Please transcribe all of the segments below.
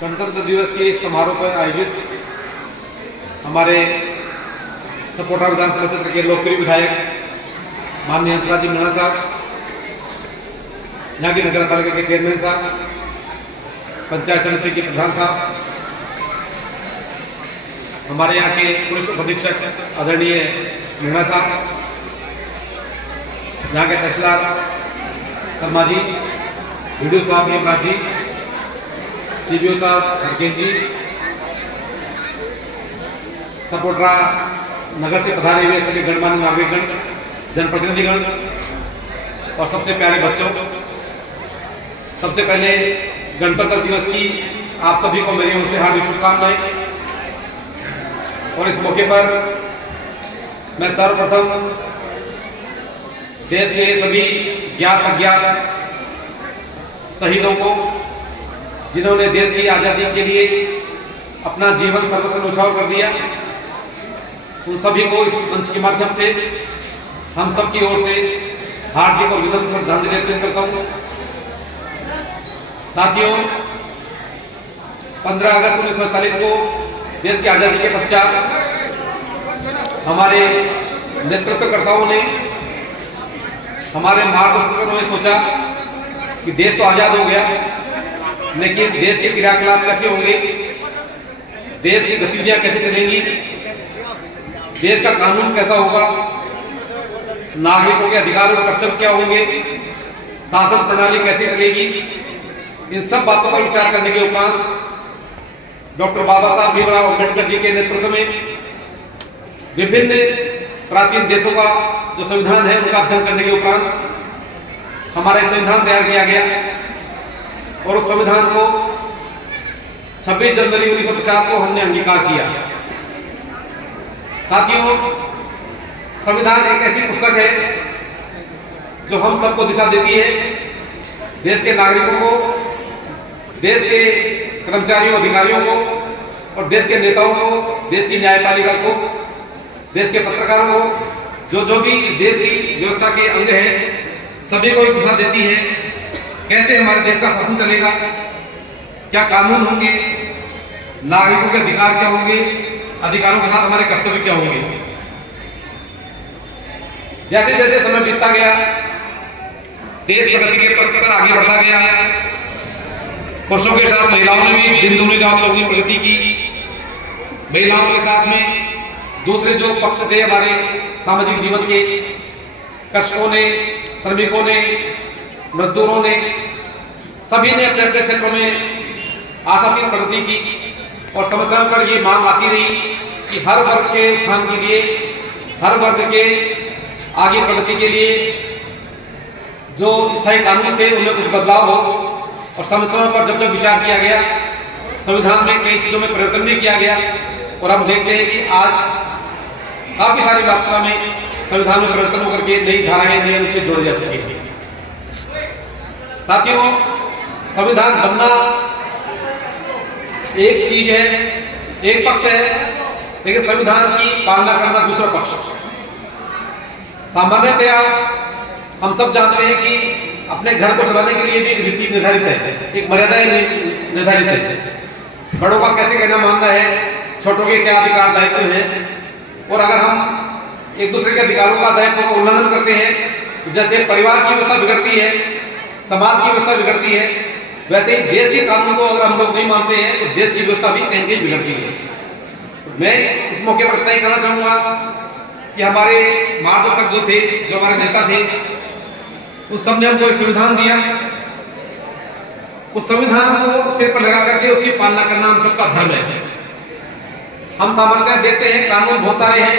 गणतंत्र दिवस के इस समारोह पर आयोजित हमारे सपोटा विधानसभा क्षेत्र के लोकप्रिय विधायक माननीय हंसराज जी मीणा साहब, यहाँ की नगर पालिका के चेयरमैन साहब, पंचायत समिति के प्रधान साहब, हमारे यहाँ के पुलिस उप अधीक्षक आदरणीय मीणा साहब, यहाँ के तहसीलदार शर्मा जी, वीडियो साहब हेमराज जी, सीबीओ साहब हरकेश जी, सपोटरा नगर से पधारे हुए सभी गणमान्य नागरिकगण, जनप्रतिनिधिगण और सबसे प्यारे बच्चों, सबसे पहले गणतंत्र दिवस की आप सभी को मेरी ओर से हार्दिक शुभकामनाएं। और इस मौके पर मैं सर्वप्रथम देश के सभी ज्ञात अज्ञात शहीदों को, जिन्होंने देश की आज़ादी के लिए अपना जीवन सर्वस्व न्यौछावर कर दिया, उन सभी को इस मंच के माध्यम से हम सब की ओर से हार्दिक और विनम्र श्रद्धांजलि अर्पित करता हूं। साथियों, 15 अगस्त 1947 को देश की आज़ादी के पश्चात हमारे नेतृत्वकर्ताओं ने, हमारे मार्गदर्शकों ने सोचा कि देश तो आज़ाद हो गया, लेकिन देश के क्रियाकलाप कैसे होंगे, देश की गतिविधियां कैसे चलेंगी, देश का कानून कैसा होगा, नागरिकों के अधिकार और कर्तव्य क्या होंगे, शासन प्रणाली कैसे चलेगी, इन सब बातों पर विचार करने के उपरांत डॉक्टर बाबा साहब भीमराव अम्बेडकर जी के नेतृत्व में विभिन्न प्राचीन देशों का जो संविधान है उनका अध्ययन करने के उपरांत हमारा संविधान तैयार किया गया और उस संविधान को 26 जनवरी 1950 को हमने अंगीकार किया। साथियों, संविधान एक ऐसी पुस्तक है जो हम सबको दिशा देती है, देश के नागरिकों को, देश के कर्मचारियों अधिकारियों को और देश के नेताओं को, देश की न्यायपालिका को, देश के पत्रकारों को, जो भी इस देश की व्यवस्था के अंग हैं, सभी को एक दिशा देती है कैसे हमारे देश का शासन चलेगा, क्या कानून होंगे, नागरिकों के अधिकार क्या होंगे, अधिकारों के साथ हमारे कर्तव्य क्या होंगे। जैसे जैसे समय बीतता गया, देश प्रगति के पथ पर आगे बढ़ता गया, पुरुषों के साथ महिलाओं ने भी दिन दूनी रात चौगुनी प्रगति की। महिलाओं के साथ में दूसरे जो पक्ष थे हमारे सामाजिक जीवन के, कृषकों ने, श्रमिकों ने, मजदूरों ने, सभी ने अपने अपने क्षेत्रों में आशातीत प्रगति की और समय समय पर ये मांग आती रही कि हर वर्ग के उत्थान के लिए, हर वर्ग के आगे प्रगति के लिए जो स्थायी कानून थे उनमें कुछ बदलाव हो। और समय समय पर जब जब विचार किया गया, संविधान में कई चीजों में परिवर्तन भी किया गया और हम देखते हैं कि आज काफी सारी मात्रा में संविधान में परिवर्तन होकर के नई धाराएं, नए अनुच्छेद जोड़े जा चुके हैं। साथियों, संविधान बनना एक चीज है, एक पक्ष है, लेकिन संविधान की पालना करना दूसरा पक्ष। सामान्यतया हम सब जानते हैं कि अपने घर को चलाने के लिए भी एक रीति निर्धारित है, एक मर्यादाएं निर्धारित है। बड़ों का कैसे कहना मानना है, छोटों के क्या अधिकार दायित्व हैं, और अगर हम एक दूसरे के अधिकारों का दायित्व का उल्लंघन करते हैं, जैसे परिवार की व्यवस्था बिगड़ती है, समाज की व्यवस्था बिगड़ती है, वैसे ही देश के कानून को अगर हम लोग नहीं मानते हैं तो देश की व्यवस्था भी कहीं कहीं बिगड़ती है। मैं इस मौके पर इतना ही कहना चाहूंगा कि हमारे मार्गदर्शक जो थे, जो हमारे नेता थे, उस सबने हमको एक संविधान दिया, उस संविधान को सिर पर लगा करके उसकी पालना करना हम सबका धर्म है। हम सामान्यतः देखते हैं कानून बहुत सारे हैं,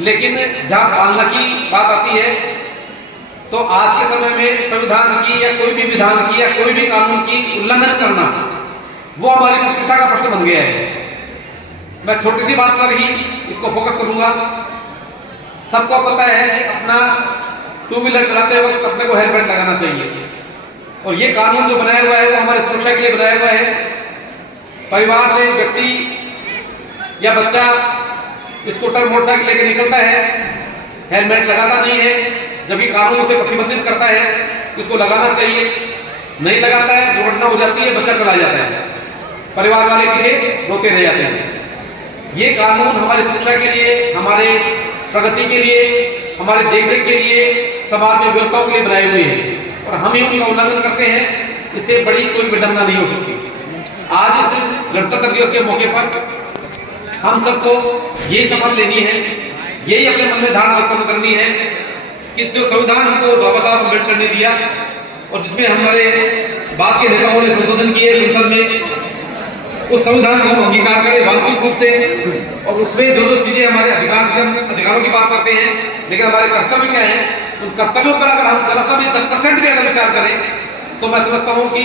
लेकिन जहां पालना की बात आती है तो आज के समय में संविधान की या कोई भी विधान की या कोई भी कानून की उल्लंघन करना वो हमारी प्रतिष्ठा का प्रश्न बन गया है। मैं छोटी सी बात पर ही इसको फोकस करूंगा। सबको पता है कि अपना टू व्हीलर चलाते वक्त अपने को हेलमेट लगाना चाहिए, और ये कानून जो बनाया हुआ है वो हमारी सुरक्षा के लिए बनाया हुआ है। परिवार से व्यक्ति या बच्चा स्कूटर मोटरसाइकिल लेकर निकलता है, हेलमेट लगाता नहीं है, जबकि कानून उसे प्रतिबंधित करता है कि उसको लगाना चाहिए, नहीं लगाता है, दुर्घटना हो जाती है, बच्चा चला जाता है। परिवार वाले पीछे रोते रह जाते हैं। ये कानून हमारी सुरक्षा के लिए, हमारे प्रगति के लिए, हमारे देखरेख के लिए, समाज में व्यवस्थाओं के लिए बनाए हुए हैं और हम ही उनका उल्लंघन करते हैं। इससे बड़ी कोई विडंबना नहीं हो सकती। आज इस गणतंत्र दिवस के मौके पर हम सबको यही शपथ लेनी है, यही अपने मन में धारणा उत्पन्न करनी है कि जो संविधान हमको बाबा साहब अम्बेडकर ने दिया और जिसमें हमारे बाद के नेताओं ने संशोधन किए संसद में, उस संविधान को हम अंगीकार करें वास्तविक रूप से। और उसमें जो जो चीजें हमारे अधिकार से हम अधिकारों की बात करते हैं, लेकिन हमारे कर्तव्य क्या है, उन कर्तव्यों पर अगर हम जरा सा भी 10% भी अगर विचार करें तो मैं समझता हूं कि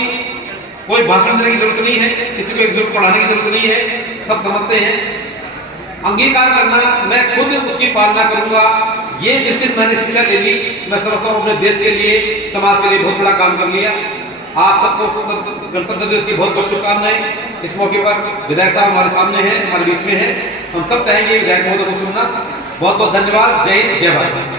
कोई भाषण देने की जरूरत नहीं है, किसी को एक जरूरत पढ़ाने की जरूरत नहीं है, सब समझते हैं। अंगीकार करना, मैं खुद उसकी पालना करूंगा। ये जिस दिन मैंने शिक्षा ले ली, मैं समझता हूँ अपने देश के लिए, समाज के लिए बहुत बड़ा काम कर लिया। आप सबको गणतंत्र दिवस की बहुत बहुत शुभकामनाएं। इस मौके पर विधायक साहब हमारे सामने हैं, हमारे बीच में हैं। हम सब चाहेंगे विधायक महोदय को सुनना। बहुत बहुत धन्यवाद। जय हिंद, जय भारत।